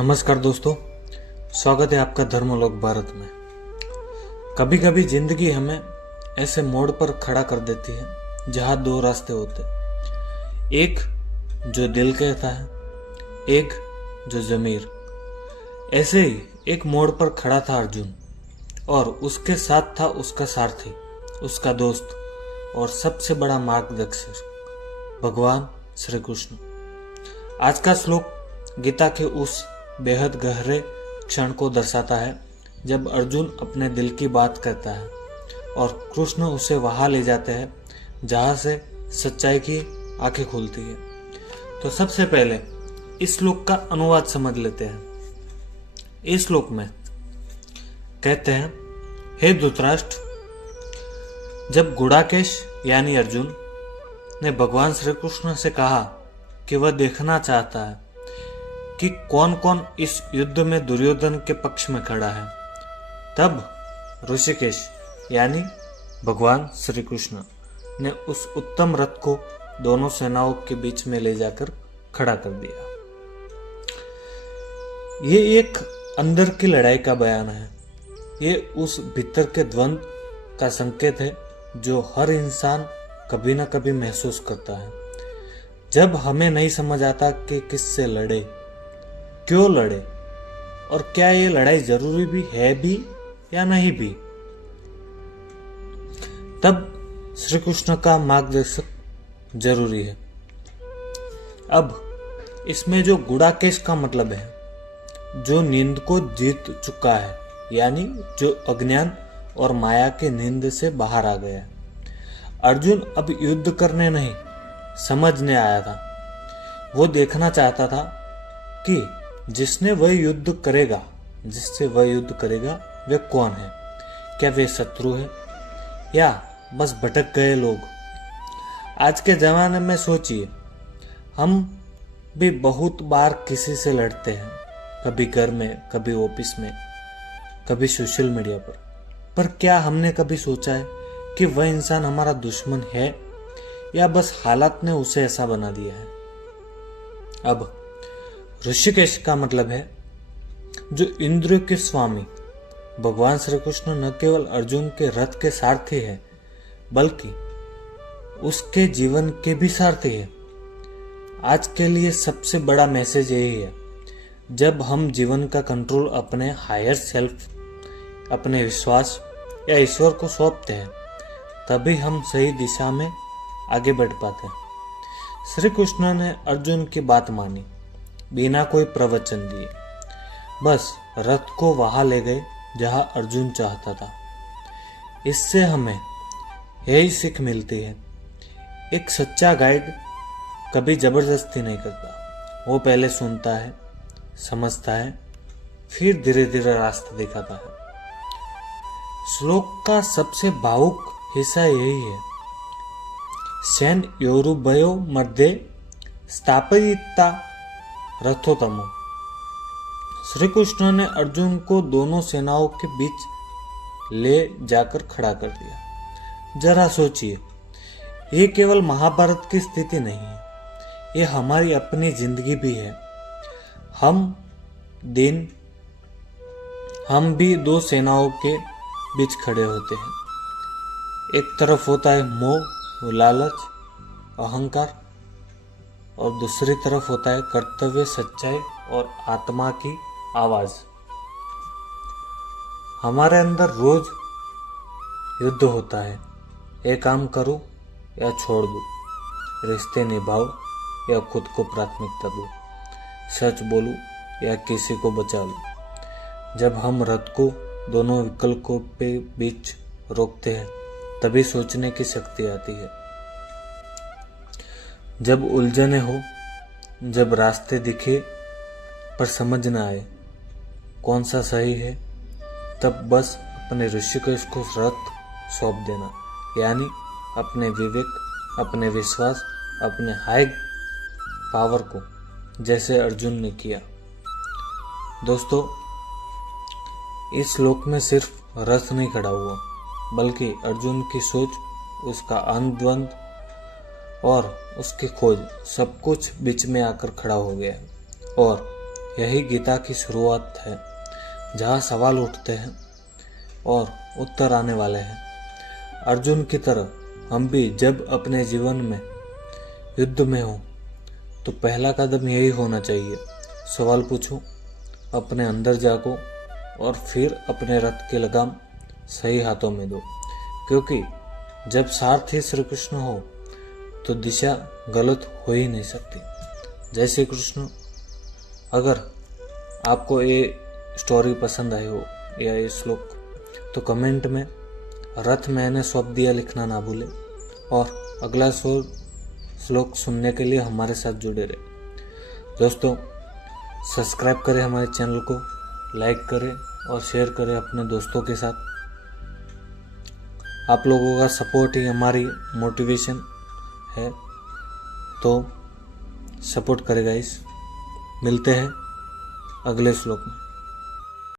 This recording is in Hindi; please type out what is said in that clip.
नमस्कार दोस्तों, स्वागत है आपका धर्मलोक भारत में। कभी कभी जिंदगी हमें ऐसे मोड़ पर खड़ा कर देती है जहां दो रास्ते होते, एक जो दिल कहता है, एक जो जमीर। ऐसे ही एक मोड़ पर खड़ा था अर्जुन, और उसके साथ था उसका सारथी, उसका दोस्त और सबसे बड़ा मार्गदर्शक भगवान श्री कृष्ण। आज का श्लोक गीता के उस बेहद गहरे क्षण को दर्शाता है जब अर्जुन अपने दिल की बात कहता है और कृष्ण उसे वहां ले जाते हैं जहां से सच्चाई की आंखें खुलती है। तो सबसे पहले इस श्लोक का अनुवाद समझ लेते हैं। इस श्लोक में कहते हैं, हे धृतराष्ट्र, जब गुडाकेश यानी अर्जुन ने भगवान श्री कृष्ण से कहा कि वह देखना चाहता है कि कौन कौन इस युद्ध में दुर्योधन के पक्ष में खड़ा है, तब ऋषिकेश यानी भगवान श्री कृष्ण ने उस उत्तम रथ को दोनों सेनाओं के बीच में ले जाकर खड़ा कर दिया। ये एक अंदर की लड़ाई का बयान है। ये उस भीतर के द्वंद्व का संकेत है जो हर इंसान कभी ना कभी महसूस करता है जब हमें नहीं समझ आता कि किससे लड़े, क्यों लड़े और क्या ये लड़ाई जरूरी भी है भी या नहीं भी। तब श्री कृष्ण का मार्गदर्शक जरूरी है। अब इसमें जो गुडाकेश का मतलब है, जो नींद को जीत चुका है, यानी जो अज्ञान और माया के नींद से बाहर आ गया। अर्जुन अब युद्ध करने नहीं, समझने आया था। वो देखना चाहता था कि जिससे वह युद्ध करेगा वे कौन है। क्या वे शत्रु है या बस भटक गए लोग। आज के जमाने में सोचिए, हम भी बहुत बार किसी से लड़ते हैं, कभी घर में, कभी ऑफिस में, कभी सोशल मीडिया पर क्या हमने कभी सोचा है कि वह इंसान हमारा दुश्मन है या बस हालात ने उसे ऐसा बना दिया है। अब ऋषिकेश का मतलब है जो इंद्रियों के स्वामी। भगवान श्री कृष्ण न केवल अर्जुन के रथ के सारथी है, बल्कि उसके जीवन के भी सारथी है। आज के लिए सबसे बड़ा मैसेज यही है, जब हम जीवन का कंट्रोल अपने हायर सेल्फ, अपने विश्वास या ईश्वर को सौंपते हैं, तभी हम सही दिशा में आगे बढ़ पाते हैं। श्री कृष्ण ने अर्जुन की बात मानी बिना कोई प्रवचन दिए, बस रथ को वहां ले गए जहां अर्जुन चाहता था। इससे हमें यही सीख मिलती है, एक सच्चा गाइड कभी जबरदस्ती नहीं करता। वो पहले सुनता है, समझता है, फिर धीरे धीरे रास्ता दिखाता है। श्लोक का सबसे भावुक हिस्सा यही है, सेन योरुभयो मध्ये स्थापयिता रथोत्तमो। श्री कृष्ण ने अर्जुन को दोनों सेनाओं के बीच ले जाकर खड़ा कर दिया। जरा सोचिए, ये केवल महाभारत की स्थिति नहीं है, ये हमारी अपनी जिंदगी भी है। हम भी दो सेनाओं के बीच खड़े होते हैं। एक तरफ होता है मोह, लालच, अहंकार, और दूसरी तरफ होता है कर्तव्य, सच्चाई और आत्मा की आवाज। हमारे अंदर रोज युद्ध होता है, ये काम करूं या छोड़ दूं, रिश्ते निभाऊं या खुद को प्राथमिकता दूं, सच बोलूं या किसी को बचा लूं। जब हम रथ को दोनों विकल्पों के बीच रोकते हैं, तभी सोचने की शक्ति आती है। जब उलझने हो, जब रास्ते दिखे पर समझ न आए कौन सा सही है, तब बस अपने ऋषिकेश को रथ सौंप देना, यानी अपने विवेक, अपने विश्वास, अपने हाई पावर को, जैसे अर्जुन ने किया। दोस्तों, इस श्लोक में सिर्फ रथ नहीं खड़ा हुआ, बल्कि अर्जुन की सोच, उसका अंतद्वंद और उसकी खोज, सब कुछ बीच में आकर खड़ा हो गया। और यही गीता की शुरुआत है, जहाँ सवाल उठते हैं और उत्तर आने वाले हैं। अर्जुन की तरह हम भी जब अपने जीवन में युद्ध में हो तो पहला कदम यही होना चाहिए, सवाल पूछो, अपने अंदर जागो और फिर अपने रथ की लगाम सही हाथों में दो। क्योंकि जब सारथी श्री कृष्ण हो तो दिशा गलत हो ही नहीं सकती। जय श्री कृष्ण। अगर आपको ये स्टोरी पसंद आई हो या ये श्लोक, तो कमेंट में रथ मैंने सौंप दिया लिखना ना भूले और अगला श्लोक सुनने के लिए हमारे साथ जुड़े रहे। दोस्तों, सब्सक्राइब करें हमारे चैनल को, लाइक करें और शेयर करें अपने दोस्तों के साथ। आप लोगों का सपोर्ट ही हमारी मोटिवेशन है, तो सपोर्ट करें गाइस। मिलते हैं अगले श्लोक में।